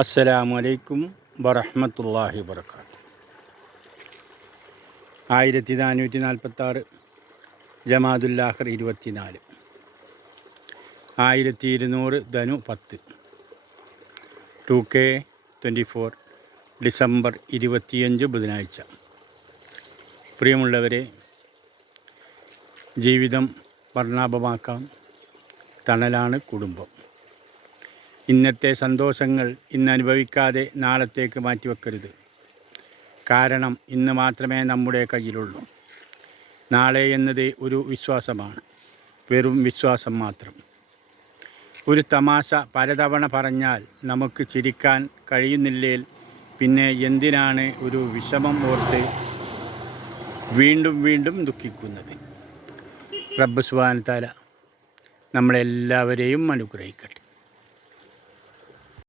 അസ്സലാമു അലൈക്കും വറഹ്മത്തുള്ളാഹി വബറകാതുഹു. 1446 ജമാദുൽ ആഖിർ 24, 1200 ധനു 10, 2K24 ഡിസംബർ 25 ബുധനാഴ്ച. പ്രിയമുള്ളവരെ, ജീവിതം വർണ്ണാഭമാക്കാം, തണലാണ് കുടുംബം. ഇന്നത്തെ സന്തോഷങ്ങൾ ഇന്ന് അനുഭവിക്കാതെ നാളത്തേക്ക് മാറ്റിവെക്കരുത്. കാരണം ഇന്ന് മാത്രമേ നമ്മുടെ കയ്യിലുള്ളൂ. നാളെ എന്നത് ഒരു വിശ്വാസമാണ്, വെറും വിശ്വാസം മാത്രം. ഒരു തമാശ പലതവണ പറഞ്ഞാൽ നമുക്ക് ചിരിക്കാൻ കഴിയുന്നില്ലേൽ പിന്നെ എന്തിനാണ് ഒരു വിഷമം ഓർത്ത് വീണ്ടും വീണ്ടും ദുഃഖിക്കുന്നത്? റബ്ബ് സുബ്ഹാനഹു വ തആല നമ്മളെല്ലാവരെയും അനുഗ്രഹിക്കട്ടെ.